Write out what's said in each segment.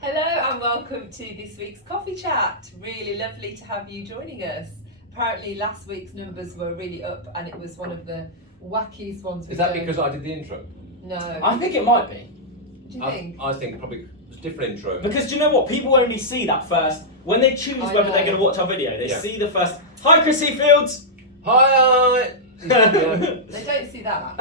Hello and welcome to this week's coffee chat. Really lovely to have you joining us. Apparently last week's numbers were really up and it was one of the wackiest ones we've Is that done. because I did the intro? No. I think it might be. Do you think? I think probably it's a different intro. Because do you know what? People only see that first. When they choose I whether know. they're going to watch our video, they see the first, "Hi, Chrissy Fields!" Hi! They don't see that.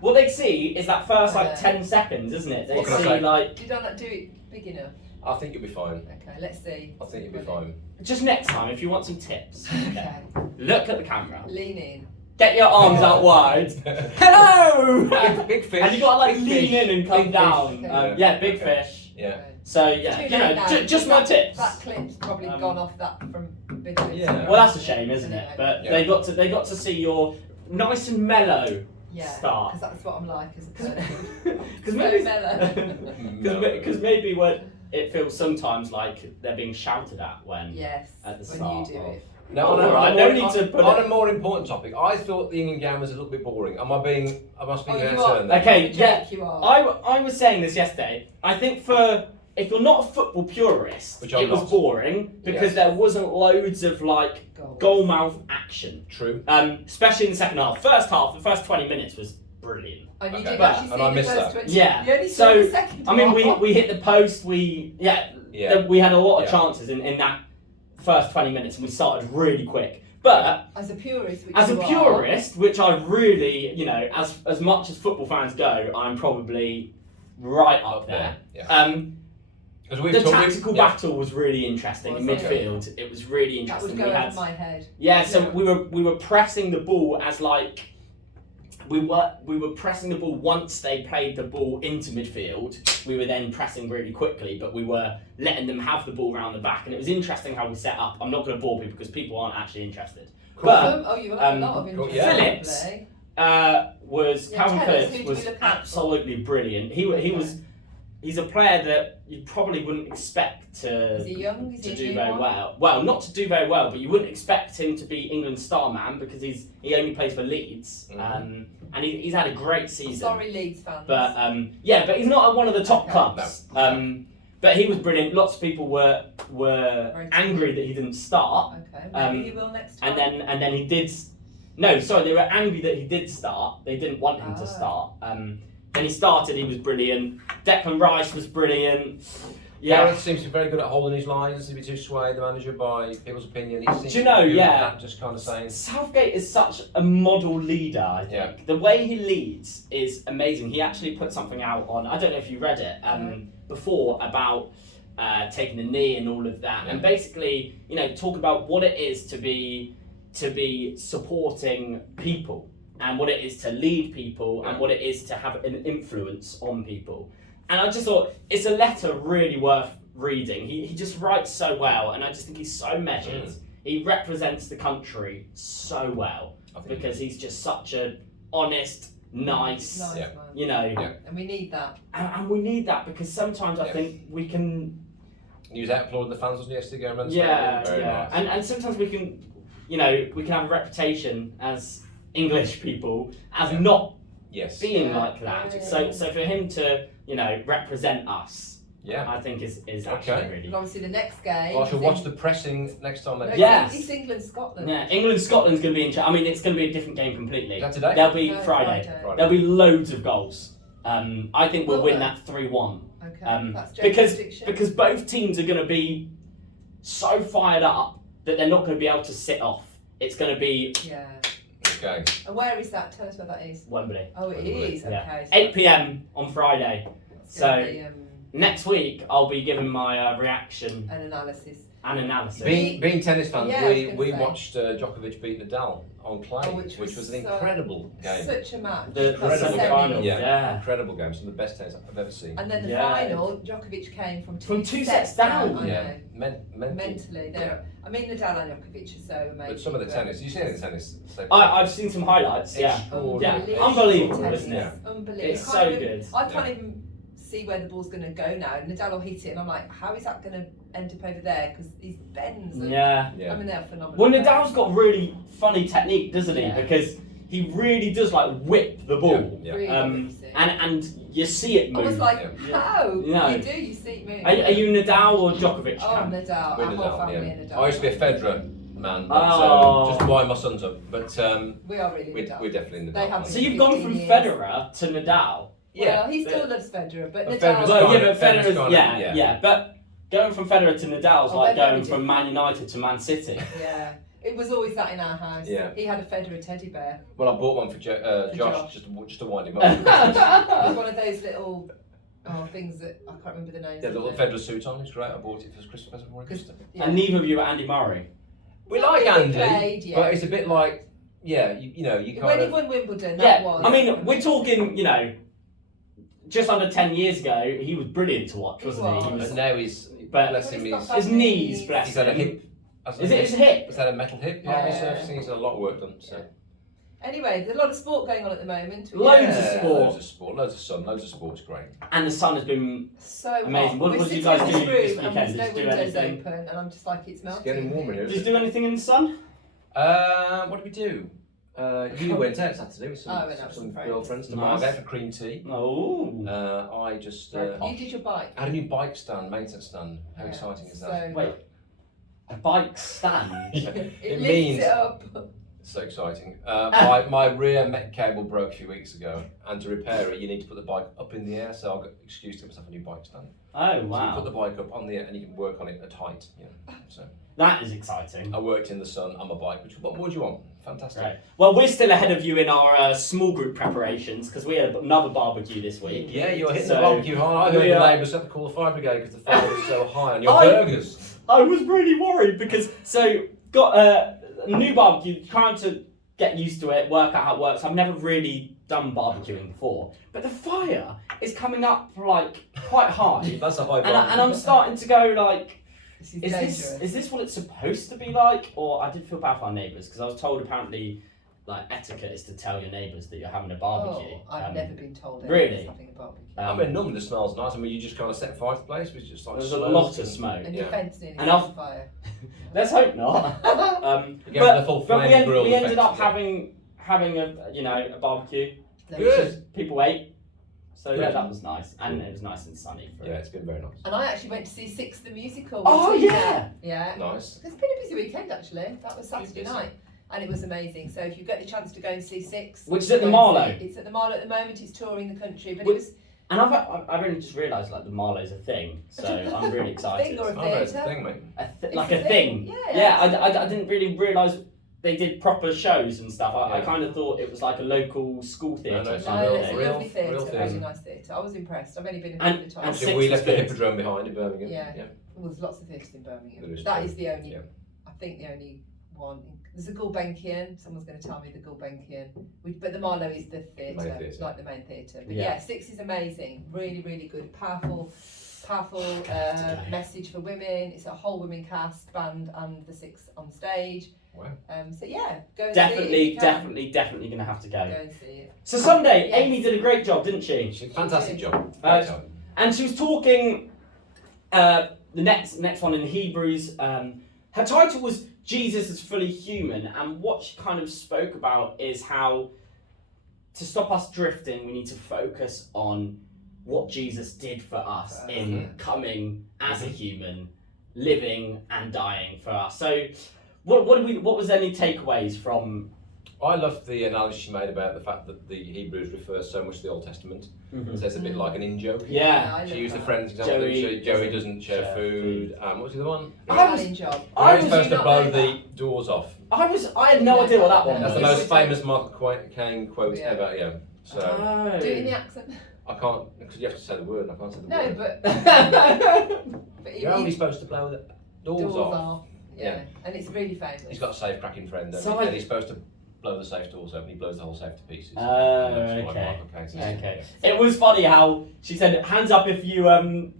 What they see is that first like Yeah. 10 seconds, isn't it? They What can I see say? like, Did I not do it big enough? I think you'll be fine. Okay, let's see. I think you'll be fine. just next time if you want some tips, Okay. look at the camera, Lean in. get your arms out wide. Hello! Big fish. And you got to like big lean fish, in and come big down. fish. Yeah, big Okay. fish. Yeah. Okay. So yeah, Too you late know, now, just my that- tips. That clip's probably gone off that from video. Yeah. Well, that's a shame, isn't it? Anyway. But Yeah. they got to see your nice and mellow Yeah, start. because that's what I'm like as a person. Because So maybe, mellow. because maybe when it feels sometimes like they're being shouted at when Yes, at the when start you do of- it. No, Oh, on, a, alright, on, no a- need to put on it- a more important topic, I thought the England game was a little bit boring. Am I speaking Oh, out you of are. turn then? Okay, Joke yeah. you are. I was saying this yesterday. I think if you're not a football purist, Which I'm it was not. boring because Yes. there wasn't loads of like Goals. goal mouth action. True. Especially in the second half. First half, the first 20 minutes was brilliant. And you Okay. did But- actually and see I the missed first that. 20. Yeah. You only saw So, the second I mean, half. we hit the post. We had a lot of Yeah. chances in that first 20 minutes, and we started really quick. But As a purist, which as a you are, purist, which I really, you know, as much as football fans go, I'm probably right up there. Yeah. Because The tactical battle was really interesting in Was it? midfield. It was really that interesting. would go We over had, my head. yeah, so Yeah. we were pressing the ball as like we were pressing the ball once they played the ball into midfield. We were then pressing really quickly, but we were letting them have the ball around the back, and it was interesting how we set up. I'm not going to bore people because people aren't actually interested. But You had a lot of cool, interest. yeah. Phillips, probably. was Yeah, Calvin tell us, who Phillips do was we look out for? absolutely brilliant. He's a player that you probably wouldn't expect to Is he young? Is to he a do new very one? well. Well, not to do very well, but you wouldn't expect him to be England's star man because he only plays for Leeds, Mhm. and he's had a great season. Sorry, Leeds fans. But but he's not at one of the top Okay. clubs. But he was brilliant. Lots of people were Very angry that he didn't start, okay, maybe he will next time. and then he did. No, sorry, they were angry that he did start. They didn't want him Ah. to start. Then he started. He was brilliant. Declan Rice was brilliant. Yeah. Gareth seems to be very good at holding his lines. Seems to be too swayed, the manager, by people's opinion. He seems Do you to know, be good at yeah. that, just kind of saying. Southgate is such a model leader, I think. Yeah. The way he leads is amazing. He actually put something out on, I don't know if you read it, before about taking the knee and all of that. Yeah. And basically, you know, talk about what it is to be supporting people and what it is to lead people and what it is to have an influence on people. And I just thought it's a letter really worth reading. He just writes so well, and I just think he's so measured. He represents the country so well I think because he's just such a honest, nice, Yeah. man. you know, Yeah. And we need that. and we need that because sometimes I Yeah. think we can, he was out applauding the fans, wasn't he, yesterday? Around the yeah, stadium? Very nice. and sometimes we can, you know, we can have a reputation as English people as Yeah. not Yes. being Yeah. like that. Yeah. So for him to, you know, represent us, Yeah. I think is Okay. actually really. And obviously the next game. Well, I shall is watch in- the pressing next time. No, Yes. It's England, Scotland. Yeah, England Scotland's going to be interesting. I mean, it's going to be a different game completely. Is that today? There'll be No, Friday. Friday. There'll be loads of goals. I think we'll Will win there? that 3-1. Okay. That's Jake's Because prediction. because both teams are going to be so fired up that they're not going to be able to sit off. It's going to be Yeah. Okay. And where is that? Tell us where that is. Wembley. Oh, it Wembley. is. Yeah. Okay. So 8 p.m. on Friday. it's gonna So- be, Next week, I'll be giving my reaction an analysis. and analysis. Being tennis fans, Yeah, I was gonna we say. watched Djokovic beat Nadal on clay, Oh, which was an so- incredible game. Such a match. The That's semi-final. semi. Yeah. Incredible game. Some of the best tennis I've ever seen. And then the Yeah. final, Djokovic came from From two sets down. I yeah. know. Mental. Mentally, they're. I mean, Nadal and Djokovic are so amazing. But some of the tennis, you see any of the tennis? I've seen some highlights. Yeah. Extraordinary. Yeah, unbelievable, tennis. isn't it? Unbelievable. It's I can't so even- good. I can't even see where the ball's going to go now. Nadal will hit it, and I'm like, how is that going to end up over there? Because these bends. Are, Yeah. Yeah. I mean, they're phenomenal. Well, Nadal's got really funny technique, doesn't he? Yeah. Because he really does like whip the ball. Yeah. Really whips it. And you see it I move. was like, Yeah. how? No. You do, you see it move. Are you Nadal or Djokovic? Oh, camp? Nadal. We're Our whole Nadal, family yeah. are Nadal. I used to be a Federer man, but Oh. just to wind my sons up. But We are really we're Nadal. definitely They Nadal. have So you've gone 15 from years. Federer to Nadal. Well, he still loves Federer, but But Nadal. Federer's Well, kind yeah, of- but Federer's Federer's, kind of- yeah. But going from Federer to Nadal is Oh, like they're going very from Man United to Man City. Yeah. It was always that in our house. Yeah. He had a Federer teddy bear. Well, I bought one for Josh. Josh just to wind him It was up. one of those little things that I can't remember the names. Yeah, the of little them. Federer suit on. It's great. I bought it for Christmas present for him. Yeah. And neither of you are Andy Murray. We Well, like he Andy, played, yeah. but it's a bit like, yeah, you know, you When kind he of. won Wimbledon, Yeah, that was. I mean, we're talking, just under 10 years ago, he was brilliant to watch, He wasn't he? was. He was And now he's, But- bless But him, he's got he's, bad his knees, bless he's had a him. hip. Is it his hip? He's had a metal hip part Yeah. resurfacing. He's had a lot of work done. So. Anyway, there's a lot of sport going on at the moment. Loads of Yeah, sport. Loads of sport. Loads of sun. Loads of sport's great. And the sun has been So Amazing. hot. What We're did you sitting guys in do this this room weekend? and there's Did no you do windows anything? open, and I'm just like, it's It's melting. getting warmer here. Did you do anything in the sun? What did we do? You went out Saturday with I went out with some friends. girlfriends to Nice. Margate for cream tea. Oh. I just Very You did your bike. had a new bike stand, maintenance stand. How Yeah. exciting is So that? Wait. A bike stand? it It lifts means it up. so exciting. My rear mech cable broke a few weeks ago, and to repair it, you need to put the bike up in the air. So I got an excuse to get myself a new bike stand. Oh, So you put wow. the bike up on the air, and you can work on it at height. So That is exciting. I worked in the sun on my bike. What more do you want? Fantastic. Right. Well, we're still ahead of you in our small group preparations because we had another barbecue this week. Yeah, you're hitting So, the barbecue hard. I heard we the are- neighbours have to call the fire brigade because the fire was so high on your I- burgers. I was really worried because got a new barbecue, trying to get used to it, work out how it works. I've never really done barbecuing before, but the fire is coming up like quite high, That's a high bar. and I'm starting to go like, This is dangerous. this what it's supposed to be like? Or I did feel bad for our neighbours because I was told apparently like etiquette is to tell your neighbours that you're having a barbecue. Oh, I've never been told really? anyone's having a barbecue. I mean, normally the smell's nice. I mean, you just kind of set fire to the place. It's just like There's a smoke lot of and- smoke. And yeah. your fence nearly And caught I've- fire. Let's hope not. You gave it But, the full but we, flame grill we ended effect, up yeah. having a barbecue. Good. People ate. So yeah, Good. that was nice, and it was nice and sunny. For Yeah, it's been very nice. And I actually went to see Six the Musical. Oh, with Tina. yeah. Yeah. Nice. It's been a busy weekend actually. That was Saturday busy. night. And it was amazing. So if you get the chance to go and see Six. Which is at the go and Marlow. see it. It's at the Marlow at the moment. It's touring the country. But Which- it was And I've only just realised like the Marlow's a thing, so I'm really excited. thing or a Oh, no, it's a theatre. thing, mate. It's Like a a thing. thing. Yeah, Yeah, I didn't really realise they did proper shows and stuff. I Yeah. kind of thought it was like a local school theatre. No, it's kind No, of it's a thing. real- lovely theatre, real very theatre. nice theatre. I was impressed. I've only been a And- couple of and times. Six We was left the good. Hippodrome behind in Birmingham. Yeah. Yeah. Well, there's lots of theatres in Birmingham. There is That too. is the only, Yeah. I think the only one. There's a Gulbenkian. Someone's going to tell me the Gulbenkian. But the Marlow is the theatre, Main theatre. like the main theatre. But Yeah. yeah, Six is amazing. Really, really good. Powerful message for women. It's a whole women cast, band, and the Six on stage. Wow. So yeah, go and see it. if you can. Definitely gonna have to Go go. and see it. So Sunday, Yes. Amy did a great job, didn't she? Fantastic job. Uh, Great job. And she was talking the next one in Hebrews. Her title was Jesus is fully human, and what she kind of spoke about is how to stop us drifting, we need to focus on what Jesus did for us in coming as a human, living and dying for us. So, what was any takeaways from? I loved the analogy she made about the fact that the Hebrews refers so much to the Old Testament. So it's a bit like an in-joke. Yeah. I She love used the that. friend's example. Joey Joey doesn't share share food. What was the other one? I was- Challenge job. I You're was supposed to not blow know the doors off. I had no idea what that one That's was. the Yes. most famous Michael Caine quote Yeah. ever. Yeah. So Oh. Do it in the accent. I can't because you have to say the word. And I can't say the No, word. but You're only supposed to blow the doors off. Yeah. And it's really famous. He's got a safe cracking friend, So and he's supposed to blow the safe doors open. He blows the whole safe to pieces. Oh, And that's why okay. Michael Caine says it. Okay. It was funny how she said, "Hands up if you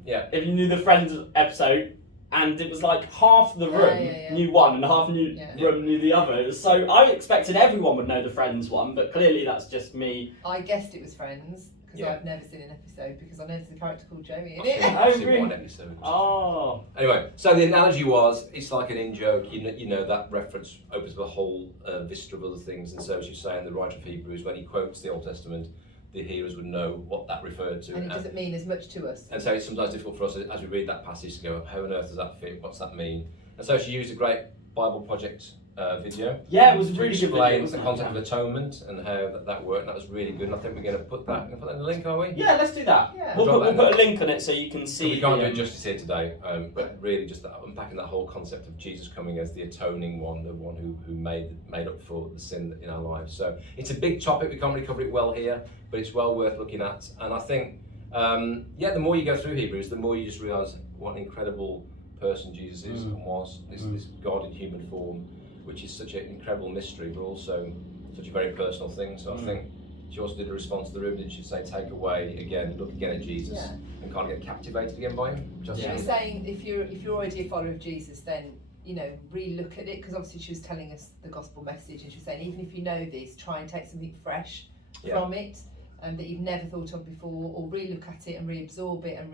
Yeah. if you knew the Friends episode," and it was like half the room Yeah. knew one and half Yeah. room knew the other. So I expected everyone would know the Friends one, but clearly that's just me. I guessed it was Friends because Yeah. I've never seen an episode because I know there's a character called Joey in I've it. seen- Oh, I've seen really? one episode. Oh. Anyway, so the analogy was, it's like an in-joke, you know that reference opens up a whole vista of other things, and so as you say in the writer of Hebrews, when he quotes the Old Testament, the hearers would know what that referred to. And it doesn't mean as much to us. And so it's sometimes difficult for us as we read that passage to go, how on earth does that fit? What's that mean? And so she used a great Bible Project video. Yeah, it was a to really good video, explain wasn't the it? concept of atonement and how that worked. And that was really good. And I think we're going to put that in the link, are we? Yeah, let's do that. Yeah. We'll Drop put that a link on it so you can see. We can't do the, it justice here today, but really just unpacking that whole concept of Jesus coming as the atoning one, the one who made up for the sin in our lives. So it's a big topic. We can't really cover it well here, but it's well worth looking at. And I think, the more you go through Hebrews, the more you just realise what an incredible person Jesus is and was. This God in human form, which is such an incredible mystery, but also such a very personal thing. So I think she also did a response to the room, didn't she? Say, take away again, look again at Jesus, Yeah. and can't get captivated again by him. Which I She think was is- saying if you're already a follower of Jesus, then re-look at it, because obviously she was telling us the gospel message, and she was saying even if you know this, try and take something fresh from it, that you've never thought of before, or re-look at it and reabsorb it and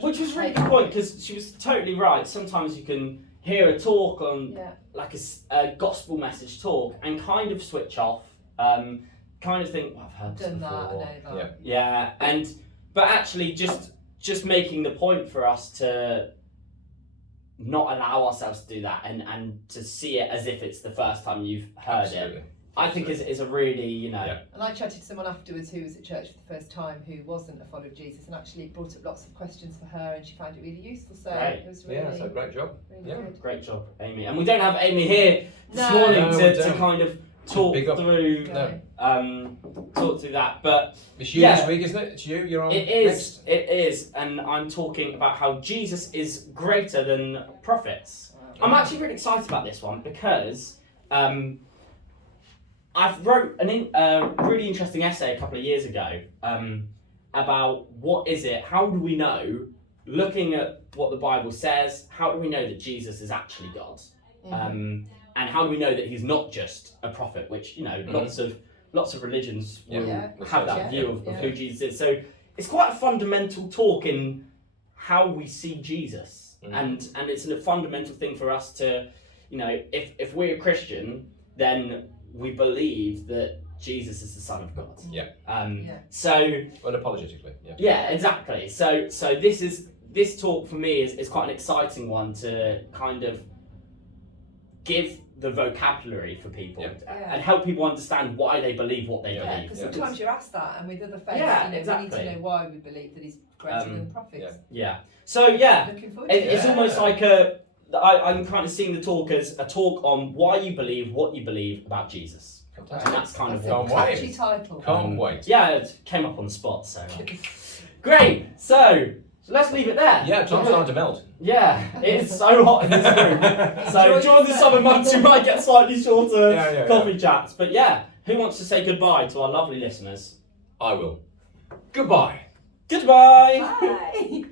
Which was a really good point, because she was totally right. Sometimes you can hear a talk on like a gospel message talk and kind of switch off, kind of think, well, I've heard this done that, I before. know that. Yeah, but actually just making the point for us to not allow ourselves to do that and to see it as if it's the first time you've heard it. I think is a really, And I chatted to someone afterwards who was at church for the first time who wasn't a follower of Jesus, and actually brought up lots of questions for her, and she found it really useful. So it was really, so great job. really Yeah. good. great job, Amy. And we don't have Amy here this No. morning No, we to don't. kind of talk Big up. through No. talk through that, but It's you Yeah. this week, isn't it? It's you. You're on. it is, and I'm talking about how Jesus is greater than prophets. I'm actually really excited about this one because I've wrote a really interesting essay a couple of years ago about what is it, how do we know, looking at what the Bible says, how do we know that Jesus is actually God? And how do we know that he's not just a prophet, which, lots of religions will have that view of who Jesus is. So it's quite a fundamental talk in how we see Jesus. And it's a fundamental thing for us to, if we're a Christian, then we believe that Jesus is the Son of God. So Unapologetically. yeah, exactly. So this talk for me is quite an exciting one to kind of give the vocabulary for people and help people understand why they believe what they believe. Because sometimes you're asked that, and with other faiths, we exactly. need to know why we believe that he's greater than the prophets. So Looking forward to it. it's almost like I'm kind of seeing the talk as a talk on why you believe what you believe about Jesus. Fantastic. And that's kind of That's what a catchy title. Can't wait. Yeah, it came up on the spot, so great. So let's leave it there. Yeah, time's starting to melt. Yeah, it's so hot in this room. So during the summer months, you might get slightly shorter coffee chats. But yeah, who wants to say goodbye to our lovely listeners? I will. Goodbye. Goodbye. Bye.